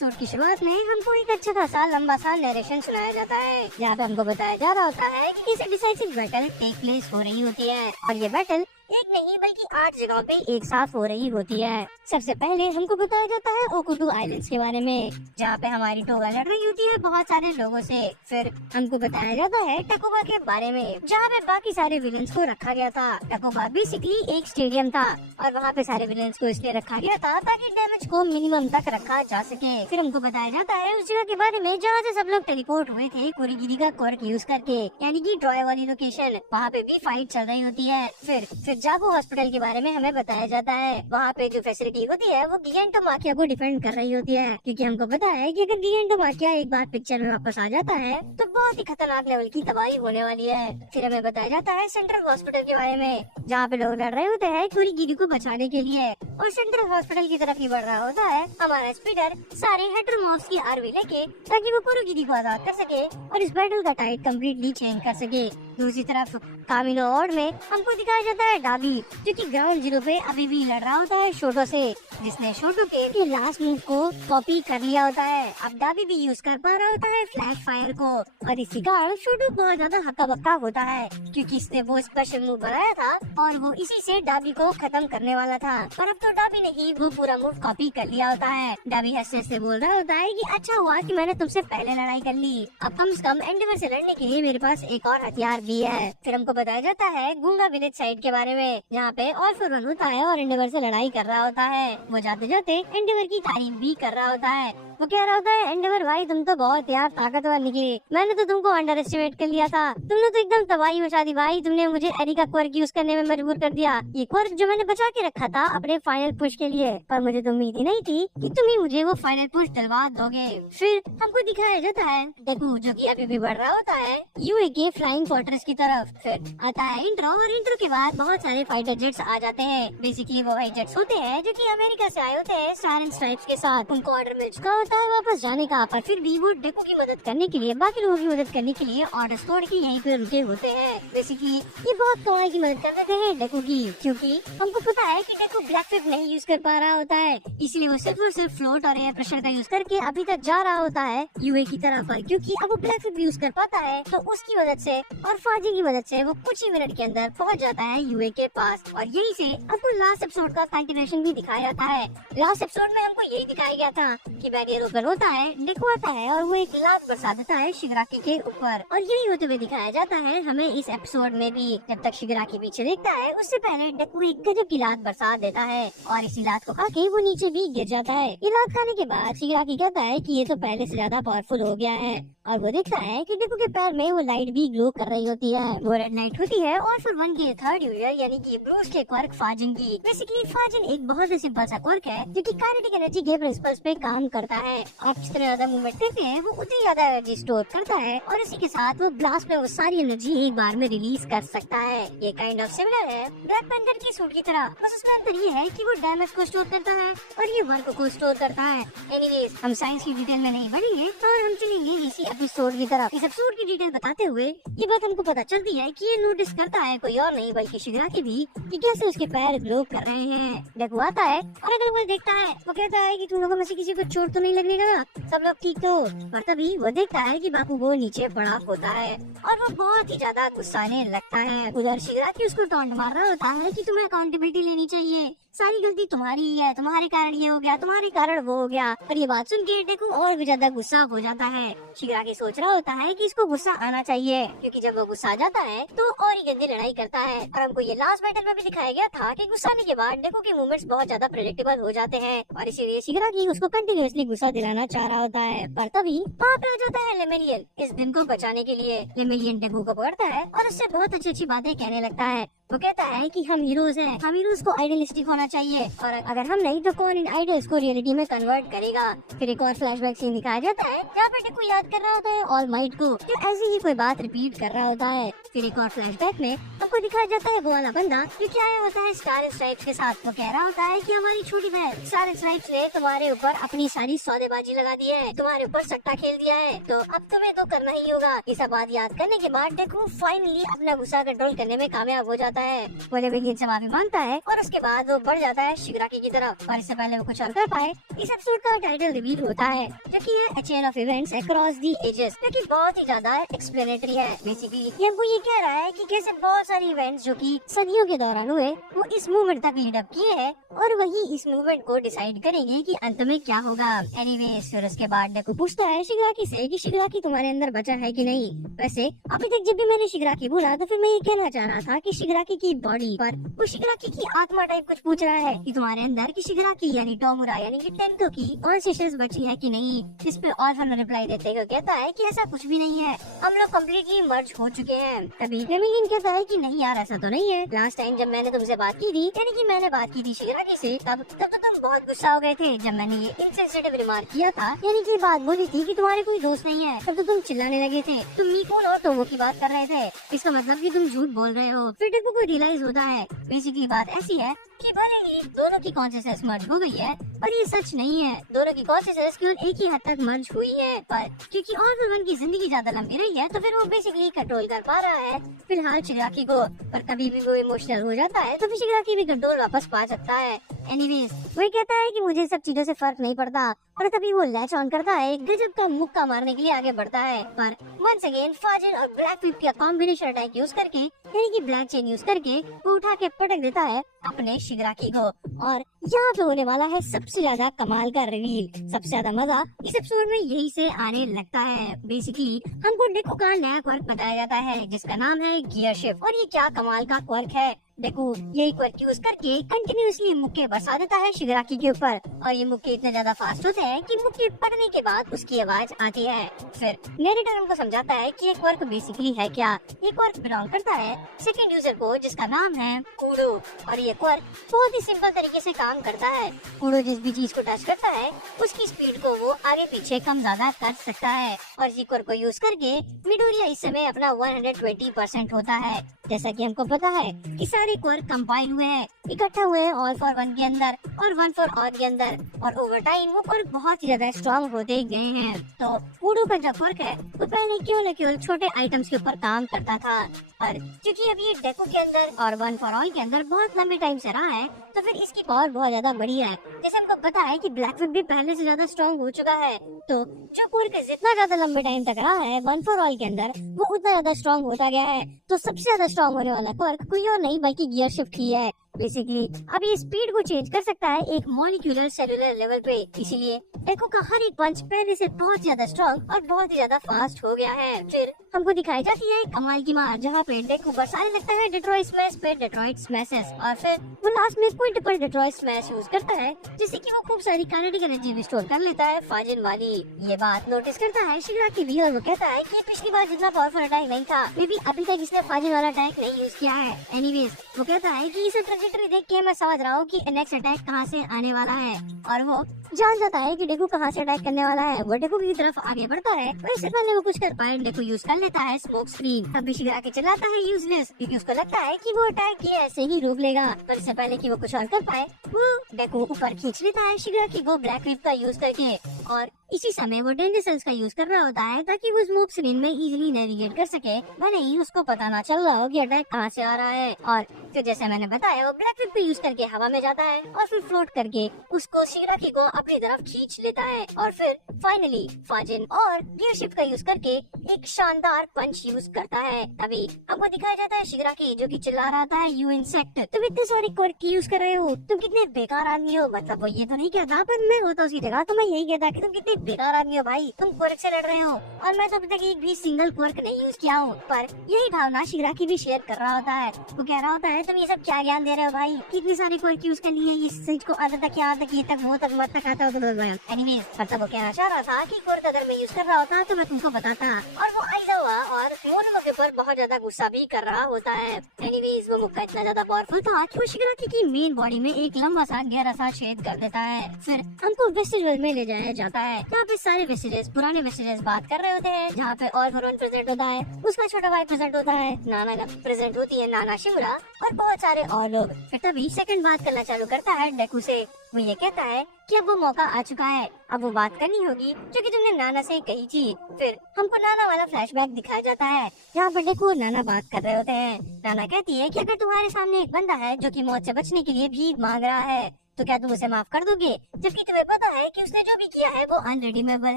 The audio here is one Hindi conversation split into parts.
एपिसोड की शुरुआत में हमको एक अच्छा खासा लंबा सा नरेशन सुनाया जाता है, जहाँ पे हमको बताया जा रहा होता है कि इसे डिसाइसिव बैटल टेक प्लेस हो रही होती है और ये बैटल एक नहीं बल्कि 8 जगहों पे एक साथ हो रही होती है। सबसे पहले हमको बताया जाता है ओकुटू आइलैंड्स के बारे में, जहाँ पे हमारी टोगा लड़ रही होती है बहुत सारे लोगों से। फिर हमको बताया जाता है टकोबा के बारे में, जहाँ पे बाकी सारे विलेंस को रखा गया था। टकोबा बेसिकली एक स्टेडियम था और वहाँ पे सारे विलेंस को इसलिए रखा गया था ताकि डैमेज को मिनिमम तक रखा जा सके। फिर हमको बताया जाता है उस जगह के बारे में जहाँ से सब लोग टेलीपोर्ट हुए थे कोरिगिरी का क्वर्क यूज करके, यानी कि ड्रॉय वाली लोकेशन, वहाँ पे भी फाइट चल रही होती है। फिर जागो हॉस्पिटल के बारे में हमें बताया जाता है, वहाँ पे जो फैसिलिटी होती है वो गिगेंटोमाकिया को डिफेंड कर रही होती है, क्योंकि हमको पता है कि अगर गिगेंटोमाकिया एक बार पिक्चर में वापस आ जाता है तो बहुत ही खतरनाक लेवल की तबाही होने वाली है। फिर हमें बताया जाता है सेंट्रल हॉस्पिटल के बारे में, जहाँ पे लोग लड़ रहे होते हैं कोरिगिरी को बचाने के लिए, और सेंट्रल हॉस्पिटल की तरफ ही बढ़ रहा होता है हमारा स्पीडर सारे हेटेरोमॉर्फ्स की आर्मी लेके, ताकि वो कोरिगिरी को आजाद कर सके और इस बैटल का टाइट कम्प्लीटली चेंज कर सके। दूसरी तरफ कामिनो वार्ड में हमको दिखाया जाता है डाबी, जो कि ग्राउंड जीरो पे अभी भी लड़ रहा होता है शोटो से, जिसने शोटो के लास्ट मूव को कॉपी कर लिया होता है। अब डाबी भी यूज कर पा रहा होता है फ्लैश फायर को, और इसी कारण शोटो बहुत ज्यादा हक्का बक्का होता है, क्योंकि इसने वो स्पेशल मूव बनाया था और वो इसी से डाबी को खत्म करने वाला था। पर अब तो डाबी ने ही वो पूरा मूव कॉपी कर लिया होता है। डाबी हंसने से बोल रहा होता है कि अच्छा हुआ कि मैंने तुमसे पहले लड़ाई कर ली, अब कम से कम एंडेवर से लड़ने के लिए मेरे पास एक और हथियार भी है। फिर हमको बताया जाता है गूंगा विलेज साइड के बारे में, जहाँ पे ऑल फॉर वन होता है और एंडेवर से लड़ाई कर रहा होता है। वो जाते जाते एंडेवर की तारीफ भी कर रहा होता है। वो कह रहा होता है एंडेवर भाई तुम तो बहुत यार ताकतवर निकली, मैंने तो तुमको अंडर एस्टिमेट कर लिया था, तुमने तो एकदम तबाही मचा दी भाई, तुमने मुझे एरी का क्वर्क यूज करने में मजबूर कर दिया, ये क्वर्क जो मैंने बचा के रखा था अपने फाइनल पुश के लिए, पर मुझे तो उम्मीद ही नहीं थी कि तुम ही मुझे वो फाइनल पुश दिलवा दोगे। फिर हमको दिखाया जाता है डेकू, जो कि अभी भी बढ़ रहा होता है यूए के फ्लाइंग फोर्ट्रेस की तरफ। फिर आता है इंट्रो, और इंट्रो के बाद बहुत सारे फाइटर जेट्स आ जाते हैं। बेसिकली वो वही जेट्स होते हैं जो कि अमेरिका से आए होते हैं स्टार एंड स्ट्राइप्स के साथ। उनको ऑर्डर मिल चुका होता है वापस जाने का, पर फिर भी वो डेकू की मदद करने के लिए, बाकी लोगों की मदद करने के लिए ऑर्डर तोड़ के यहीं पे रुके होते हैं। बेसिकली ये बहुत कमाई की मदद कर देते हैं डेकू की, क्योंकि हमको पता है कि डेकू ब्लैक फिप नहीं यूज कर पा रहा होता है, इसलिए वो सिर्फ और सिर्फ फ्लोट और एयर प्रेशर का यूज करके अभी तक जा रहा होता है यूए की तरफ। क्योंकि अब वो ब्लैक फिप यूज कर पाता है तो उसकी मदद से और फाजी की मदद से वो कुछ ही मिनट के अंदर पहुंच जाता है यूए के पास। और यही से हमको लास्ट एपिसोड का कंटिन्यूएशन भी दिखाया जाता है। लास्ट एपिसोड में हमको यही दिखाया गया था कि बैरियर ओपन होता है, डेकू आता है और वो एक लात बरसा देता है शिगराकी के ऊपर, और यही होते हुए दिखाया जाता है हमें इस एपिसोड में भी। जब तक शिगराकी पीछे देखता है उससे पहले डेकू एक गजब की लात बरसा देता है और इसी लात को खा के वो नीचे भी गिर जाता है। ये लात खाने के बाद शिगराकी कहता है कि ये तो पहले से ज्यादा पावरफुल हो गया है, और वो देखता है कि डेकू के पैर में वो लाइट भी ग्लो कर रही होती है। वो रेड लाइट होती है और फिर वन के थर्ड यूजर यानी कि ब्रूस के क्वर्क फाजिन की। बेसिकली फाजिन एक बहुत ही सिंपल सा क्वर्क है जो कि काइनेटिक एनर्जी के प्रिंसिपल्स पे काम करता है। आप जितने ज्यादा मूवमेंट करते हैं वो उतनी ज्यादा एनर्जी स्टोर करता है, और इसी के साथ वो ब्लास्ट में वो सारी एनर्जी एक बार में रिलीज कर सकता है। ये काइंड ऑफ सिमिलर है ब्लैक पैंथर की सूट की तरह, बस उसमें अंतर ये है कि वो डैमेज को स्टोर करता है और ये वर्क को स्टोर करता है। एनीवेज हम साइंस की डिटेल में नहीं बढ़ेंगे और हम चलेंगे इसी एपिसोड की तरफ। इस एपिसोड की डिटेल बताते हुए ये बात हमको पता चलती है कि ये नोटिस करता है कोई और नहीं बल्कि शिगराकी भी, कि कैसे उसके पैर ग्लो कर रहे हैं। डेकू आता है और अगल बगल देखता है, वो कहता है कि तुम लोगों में से किसी को चोट तो नहीं लगने का, सब लोग ठीक तो। और तभी वो देखता है कि बापू वो नीचे पड़ा होता है और वो बहुत ही ज्यादा गुस्साने लगता है। उधर शिगराकी उसको टॉन्ट मार रहा होता है कि तुम्हें अकाउंटेबिलिटी लेनी चाहिए, सारी गलती तुम्हारी ही है, तुम्हारे कारण ये हो गया, तुम्हारे कारण वो हो गया। पर ये बात सुन के डेकू और भी ज्यादा गुस्सा हो जाता है। शिगराकी सोच रहा होता है कि इसको गुस्सा आना चाहिए, क्योंकि जब वो गुस्सा आ जाता है तो और ही गंदी लड़ाई करता है। और हमको ये लास्ट बैटल में भी दिखाया गया था कि गुस्सा आने के बाद डेकू के मूवमेंट्स बहुत ज्यादा प्रेडिक्टेबल हो जाते हैं, और इसीलिए शिगराकी उसको कंटिन्यूअसली गुस्सा दिलाना चाह रहा होता है। पर तभी वहाँ पे आ जाता है लेमेलियन इस दिन को बचाने के लिए। लेमेलियन डेकू को पकड़ता है और उससे बहुत अच्छी अच्छी बातें कहने लगता है। वो कहता है कि हम हीरोज हैं, हम हीरोज को आइडियलिस्टिक होना चाहिए, और अगर हम नहीं तो कौन इन आइडियल्स को रियलिटी में कन्वर्ट करेगा। फिर एक और फ्लैशबैक सीन दिखाया जाता है जहाँ पे डेकू याद कर रहा होता है ऑल माइट को, जो ऐसी ही कोई बात रिपीट कर रहा होता है। फिर एक और फ्लैशबैक में हमको दिखाया जाता है वो वाला बंदा जो कि आया होता है स्टार एंड स्ट्राइप्स के साथ। वो कह रहा होता है कि हमारी छोटी बहन स्टार एंड स्ट्राइप्स ने तुम्हारे ऊपर अपनी सारी सौदेबाजी लगा दी है, तुम्हारे ऊपर सट्टा खेल दिया है, तो अब तुम्हें तो करना ही होगा। ये सब बात याद करने के बाद डेकू फाइनली अपना गुस्सा कंट्रोल करने में कामयाब हो जाता जाता है। वो लेविंगिन से माफी मांगता है और उसके बाद वो बढ़ जाता है शिगराकी की तरफ, और इससे पहले वो कुछ और कर पाए इस एपिसोड का टाइटल रिवील होता है, जो कि है A Chain of Events Across the Ages, जो कि बहुत ही ज्यादा एक्सप्लेनेटरी है। बेसिकली ये हमको ये कह रहा है कि कैसे बहुत सारी इवेंट्स जो कि सदियों के दौरान हुए वो इस मूवमेंट तक लीड अप किए हैं, और वही इस मूवमेंट को डिसाइड करेंगे कि अंत में क्या होगा। एनीवेज फिर उसके बाद डेकू पूछता है शिगराकी से कि शिगराकी तुम्हारे अंदर बचा है कि नहीं। वैसे अभी तक जब भी मैंने शिगराकी बोला तो फिर मैं ये कहना चाह रहा था कि शिगराकी की बॉडी पर वो शिगराकी की आत्मा टाइप कुछ पूछ रहा है कि तुम्हारे अंदर की शिगराकी यानी टोमुरा यानी कि टेंको की कॉन्शियसनेस बची है कि नहीं। इस पे ऑल्फर रिप्लाई देते हुए कहता है कि ऐसा कुछ भी नहीं है, हम लोग कम्प्लीटली मर्ज हो चुके हैं। तभी लेविंगिन कहता है कि नहीं यार ऐसा तो नहीं है, लास्ट टाइम जब मैंने तुमसे बात की थी यानी कि मैंने बात की थी शिगराकी से तब तो तुम बहुत गुस्सा हो गए थे जब मैंने ये इनसेंसिटिव रिमार्क किया था, यानी कि बात बोली थी कि तुम्हारे कोई दोस्त नहीं है, तब तो तुम चिल्लाने लगे थे, तुम मीकोन और टोमो की बात कर रहे थे, इसका मतलब कि तुम झूठ बोल रहे हो। फिर डेकू को रियलाइज होता है बेसिकली बात ऐसी है कि भले ही दोनों की कॉन्शियसनेस मर्ज हो गई है पर ये सच नहीं है, दोनों की कॉन्शियसनेस केवल एक ही हद तक मर्ज हुई है, पर क्योंकि ऑल्फर वन की जिंदगी ज्यादा लंबी रही है तो फिर वो बेसिकली कंट्रोल कर पा रहा है फिलहाल शिगराकी को, पर कभी भी वो इमोशनल हो जाता है तो फिर शिगराकी भी कंट्रोल वापस पा सकता है। एनीवेज वो कहता है कि मुझे सब चीजों से फर्क नहीं पड़ता, और तभी वो लैच ऑन करता है, गजब का मुक्का मारने के लिए आगे बढ़ता है, पर वंस अगेन फाजिन और ब्लैक विप का कॉम्बिनेशन अटैक यूज करके यानी कि ब्लैक चेन यूज करके वो उठा के पटक देता है अपने शिगराकी को। और यहाँ पे होने वाला है सबसे ज्यादा कमाल का रिवील, सबसे ज्यादा मजा इस एपिसोड में यही से आने लगता है। बेसिकली हमको डेकू का नया क्वर्क बताया जाता है जिसका नाम है गियर शिफ्ट, और ये क्या कमाल का क्वर्क है। डेकू यही क्वर्क यूज करके कंटिन्यूअसली मुक्के बरसा देता है शिगराकी के ऊपर, और ये मुक्के इतने ज्यादा फास्ट होते हैं कि मुक्के पड़ने के बाद उसकी आवाज आती है। फिर नैरेटर हमको समझाता है कि ये क्वर्क बेसिकली है क्या। ये क्वर्क बिलोंग करता है सेकंड यूजर को जिसका नाम है कूडो, और ये क्वर्क बहुत ही सिंपल तरीके से काम करता है। कूडो जिस भी चीज को टच करता है उसकी स्पीड को वो आगे पीछे कम ज्यादा कर सकता है, और इसी क्वर्क को यूज करके मिडोरिया इस समय अपना 120% होता है। जैसा कि हमको पता है कि सारे क्वर्क कंपाइल हुए हैं, इकट्ठा हुए हैं ऑल फॉर वन के अंदर और वन फॉर ऑल के अंदर, और ओवर टाइम वो क्वर्क बहुत ही ज्यादा स्ट्रॉन्ग होते गए हैं। तो कूडो का जो क्वर्क है वो पहले केवल छोटे आइटम्स के ऊपर काम करता था, और क्योंकि अभी डेकू के अंदर और वन फॉर ऑल के अंदर बहुत लंबे टाइम से रहा है तो फिर इसकी पावर बहुत ज्यादा बड़ी है। जैसे हमको पता है कि ब्लैक विप भी पहले से ज्यादा स्ट्रॉन्ग हो चुका है, तो जो क्वर्क जितना ज्यादा लंबे टाइम तक रहा है वन फॉर ऑल के अंदर वो उतना ज्यादा स्ट्रॉन्ग होता गया है। तो सबसे ज्यादा स्ट्रॉन्ग होने वाला क्वर्क कोई और नहीं बल्कि गियर शिफ्ट ही है। बेसिकली अब ये स्पीड को चेंज कर सकता है एक मॉलिक्यूलर सेलुलर लेवल पे, इसीलिए डेकू का हर एक पंच पहले से बहुत ज्यादा स्ट्रॉन्ग और बहुत ही ज्यादा फास्ट हो गया है। फिर हमको दिखाई जाती है कमाल की मार जहाँ पे डेकू बरसाने लगता है डेट्रॉइट स्मैश पे डेट्रॉइट स्मैशेस, और फिर वो लास्ट में क्विंटुपल डेट्रॉइट स्मैश यूज करता है जिससे कि वो खूब सारी काइनेटिक एनर्जी भी स्टोर कर लेता है फाजिन वाली। ये बात नोटिस करता है शिगराकी भी, और वो कहता है कि पिछली बार जितना पावरफुल अटैक नहीं था मे भी अभी तक इसने फाजिन वाला अटैक नहीं यूज किया है। एनीवेज वो कहता है कि इसे ट्रेजेक्टरी देख के मैं समझ रहा हूँ कि नेक्स्ट अटैक कहाँ से आने वाला है, और वो जान जाता है कि डेकू कहाँ से अटैक करने वाला है। वो डेकू की तरफ आगे बढ़ता है, पर इससे पहले वो कुछ कर पाए डेकू यूज कर लेता है स्मोक स्क्रीन। तब भी शिगराकी चिल्लाता है यूजलेस, क्योंकि उसको लगता है कि वो अटैक ये ऐसे ही रोक लेगा, पर इससे पहले कि वो कुछ और कर पाए वो डेकू ऊपर खींच लेता है शिगराकी को ब्लैक विप का यूज करके, और इसी समय वो डेंजर सेल्स का यूज कर रहा होता है ताकि वो स्मोक स्क्रीन में इजीली नेविगेट कर सके, भले ही उसको पता ना चल रहा हो कि अटैक कहाँ से आ रहा है। और फिर जैसे मैंने बताया वो ब्लैक विप को यूज करके हवा में जाता है और फिर फ्लोट करके उसको शिगराकी को अपनी तरफ खींच लेता है, और फिर फाइनली फाजिन और गियर शिफ्ट का यूज करके एक शानदार पंच यूज करता है। तभी हमको दिखाया जाता है शिगराकी जो कि चिल्ला रहा था यू इंसेक्ट, तुम इतने सारे क्वर्क यूज कर रहे हो, तुम कितने बेकार आदमी हो। मतलब वो ये तो नहीं कहता, पर मैं होता उसकी जगह तो मैं यही कहता कि तुम कितने बेकार आदमी हो भाई, तुम क्वर्क से लड़ रहे हो और मैं तो अभी तक एक भी सिंगल क्वर्क नहीं यूज किया हूँ। पर यही भावना शिगराकी भी शेयर कर रहा होता है, वो कह रहा होता है तुम ये सब क्या ज्ञान दे रहे हो भाई, कितने सारे क्वर्क यूज कर लिए, इस चीज को आधा तक यहाँ तक ये तक वो तक मत तक आता हो। एनीवेज मतलब वो कहना चाह रहा था कि क्वर्क अगर मैं यूज कर रहा होता तो मैं तुमको बताता, और वो आइजा हुआ और मोनोमो के ऊपर बहुत ज्यादा गुस्सा भी कर रहा होता है। एनीवेज वो मुक्का इतना ज्यादा पावरफुल था कि वो शिगराकी की मेन बॉडी में एक लंबा सा गहरा सा छेद कर देता है। फिर हमको वेस्टेज में ले जाया जाता है जहाँ पे सारे वेस्टेजेस पुराने वेस्टेजेस बात कर रहे होते हैं, जहाँ पे ऑल फॉर वन प्रेजेंट होता है, उसका छोटा भाई प्रेजेंट होता है, नाना प्रेजेंट होती है नाना शिमुरा और बहुत सारे और लोग। फिर तभी सेकंड बात करना चालू करता है डेकू से वो ये कहता है कि अब वो मौका आ चुका है, अब वो बात करनी होगी जो कि तुमने नाना से कही थी। फिर हमको नाना वाला फ्लैशबैक दिखाया जाता है जहाँ पर देखो नाना बात कर रहे होते हैं। नाना कहती है कि अगर तुम्हारे सामने एक बंदा है जो कि मौत से बचने के लिए भीख मांग रहा है तो क्या तुम उसे माफ कर दोगे, जबकि तुम्हें पता है कि उसने जो भी किया है वो अनरिडीमेबल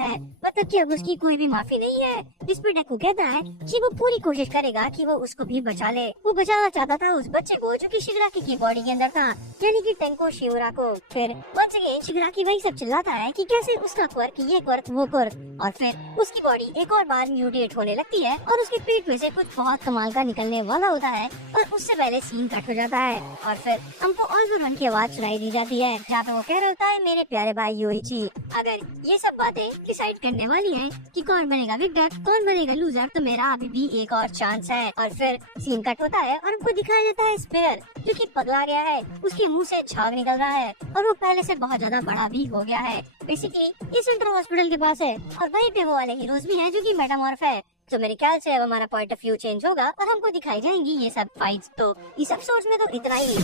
है, मतलब कि अब उसकी कोई भी माफी नहीं है। जिस पर डेकू कहता है कि वो पूरी कोशिश करेगा कि वो उसको भी बचा ले। वो बचाना चाहता था उस बच्चे को जो कि शिगराकी की बॉडी के अंदर था, यानी कि टेंको शिवरा को। फिर वंस अगेन शिगराकी वही सब चिल्लाता है कि कैसे उसका क्वर्क, ये क्वर्क, वो क्वर्क, और फिर उसकी बॉडी एक और बार म्यूटेट होने लगती है और उसके पेट में से कुछ बहुत कमाल का निकलने वाला होता है। और उससे पहले सीन कट हो जाता है और फिर हमको ऑल्वेरन की आवाज सुनाई दी जाती है जहाँ पे वो कह रहा होता है, मेरे प्यारे भाई योइची, अगर ये सब बातें डिसाइड करने वाली हैं कि कौन बनेगा विक्टर, कौन बनेगा लूजर, तो मेरा अभी भी एक और चांस है। और फिर सीन कट होता है और हमको दिखाया जाता है स्पिनर जो कि पगला गया है, उसके मुंह से झाग निकल रहा है और वो पहले से बहुत ज्यादा बड़ा भी हो गया है। बेसिकली ये सेंट्रल हॉस्पिटल के पास है और वहीं पे वो वाले हीरोज भी हैं जो कि मेटामॉर्फ है। तो मेरे ख्याल से अब हमारा पॉइंट ऑफ व्यू चेंज होगा और हमको दिखाई जाएंगी ये सब फाइट्स। तो इस एपिसोड में तो इतना ही।